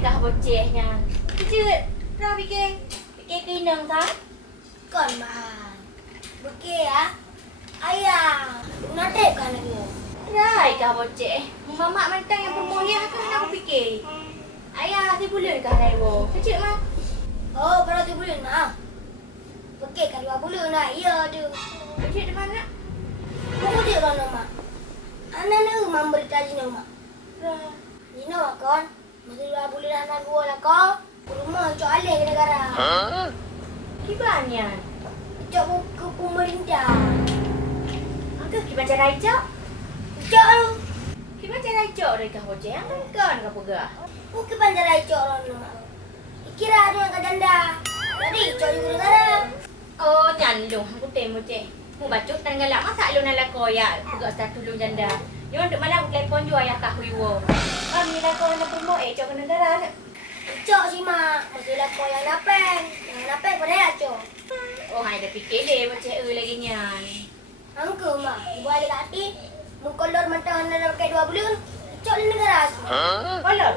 kah bocehnya. Kecil. Dah fikir. Fikir kinang tak? Kon mahal. Okey ya. Ayah, nak trep kan lagi? Rai kah boceh. Mamak mantang yang permohian kan aku fikir. Ayah si bulan kah rewo. Kecil mah. Oh, baru 3 bulan mah. Okey kan 2 bulan lah. Ya tu. Kecil di mana? Buku dia kan mak. Anak ni memang berita Jino mak. Rai. Jino kan. Masa 2 bulan anak gua lah kau. Rumah icok alih ke negara. Kibannya. Icok ke pemerintah. Angka kiban cara icok. Icok tu. Kiban cara icok dari kah boceh. Angka kan kah pegah. Bukan bandara icok orang mak. Kira tu yang kat janda. Jadi icok juga negara. Oh, nyandung. Aku temu cik. Mu bacuk dan galak masak lu nala koyak. Pegak satu lu janda. Yang untuk malam telepon ju ayah kah wiwo. Kami lah kau nak promo icok ke negara nak. Icok sih mak. Masalah kau yang napeng. Yang napeng pada icok. Oh, hai dah fikir deh boceh lagi nyan. Angka mak. Ibu ada kat hati. Mukolor mentang anda dah pakai 2 bulan. Icok di negara. Kolor.